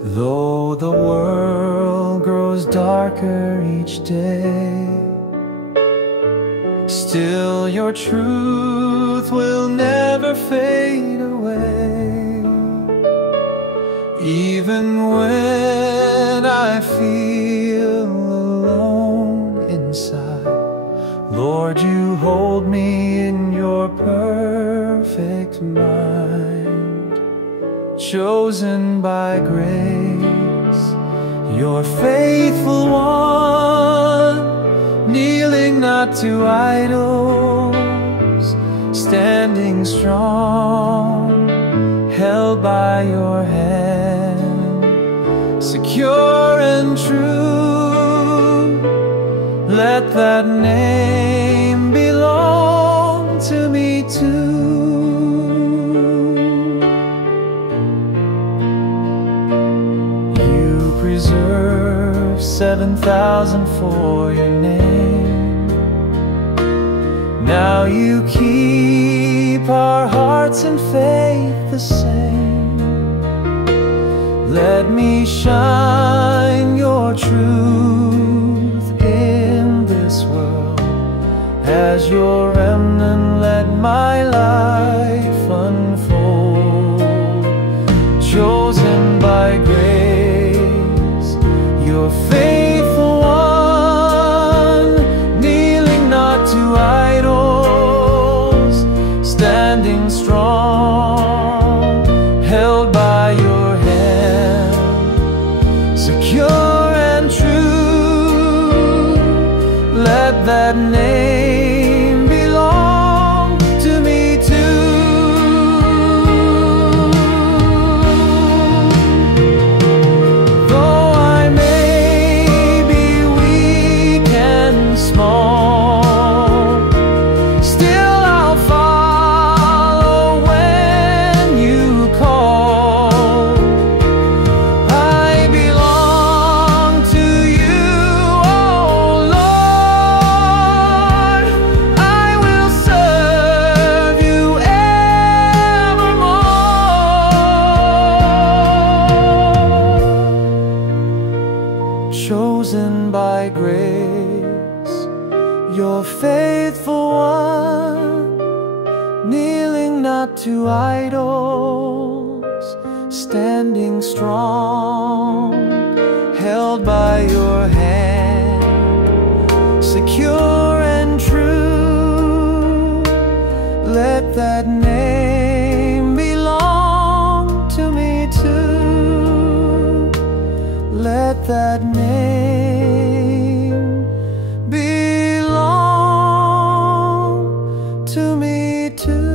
Though the world grows darker each day, still your truth will never fade away. Even when I feel alone inside, Lord, you hold me in your perfect mind. Chosen by grace, your faithful one, kneeling not to idols, standing strong, held by your hand, secure and true. Let that name belong to me too. You preserve 7,000 for your name. Now you keep our hearts in faith the same. Let me shine your truth in this world. As your remnant, let my life unfold. Chosen by grace, your faithful one, kneeling not to idols, standing strong, held by your hand, secure and true. Let that name belong to me too. Though I may be weak and small, still I'll follow when you call. I belong to you, oh Lord. I will serve you evermore. Chosen by grace, your faithful one, kneeling not to idols, standing strong, held by your hand, secure and true. Let that name belong to me too. Let that name belong to me too.